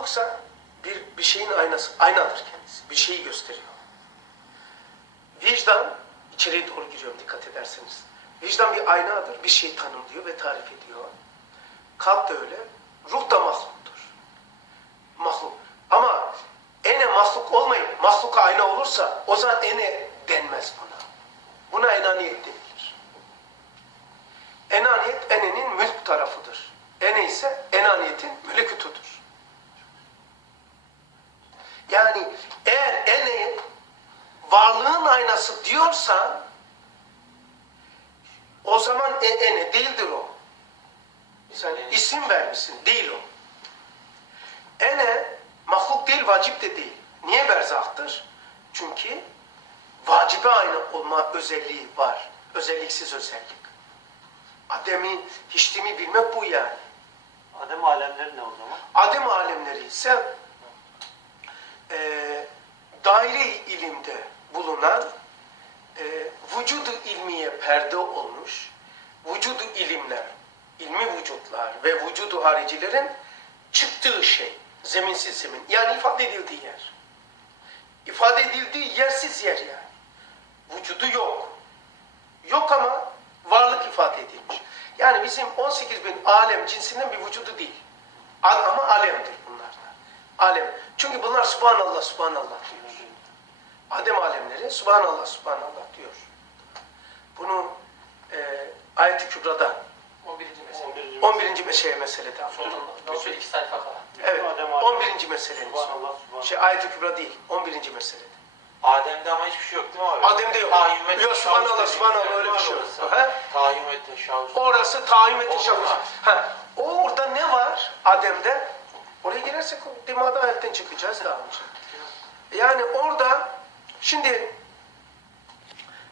mahluksa bir, bir şeyin aynası, aynadır kendisi. Bir şeyi gösteriyor. Vicdan, içeriye doğru giriyorum dikkat ederseniz. Vicdan bir aynadır, bir şey tanımlıyor ve tarif ediyor. Kalp da öyle, ruh da mahluktur. Mahluk. Ama ene mahluk olmayıp mahluka ayna olursa o zaman ene denmez buna. Buna enaniyet denilir. Enaniyet enenin mülk tarafıdır. Ene ise enaniyetin mülkütüdür. Yani eğer ene varlığın aynası diyorsa o zaman e, ene değildir o. Sen isim vermişsin, değil o. Ene mahluk değil, vacip de değil. Niye berzahtır? Çünkü vacibe aynı olma özelliği var. Özelliksiz özellik. Ademi, hiçliğimi bilmek bu yani. Adem alemleri ne o zaman? Adem alemleri ise e, daire ilimde bulunan e, vücudu ilmiye perde olmuş vücudu ilimler, ilmi vücutlar ve vücudu haricilerin çıktığı şey, zeminsiz zemin. Yani ifade edildiği yer. İfade edildiği yersiz yer yani. Vücudu yok. Yok ama varlık ifade edilmiş. Yani bizim 18 bin alem cinsinden bir vücudu değil. Ama alemdir bunlar da. Alem. Çünkü bunlar subhanallah subhanallah diyor. Adem alemleri subhanallah subhanallah diyor. Bunu e, ayet-i kübrada 11. mesele. 11. meşeye meselede. Nasıl iki sayfa kala. Evet. Adem alem. 11. meselenin sonu. Şey ayet-i kübra değil. 11. meselede. Adem'de ama hiçbir şey yok değil mi abi? Adem'de yok. Tahayyüm ve Yok, subhanallah, subhanallah, öyle bir şey yok. Tahayyüm ve teşavvüs. Orası tahayyüm ve var. Ha, orada ne var Adem'de? Oraya girersek o dimağda ayetten çıkacağız daha önce. Yani orada 兄弟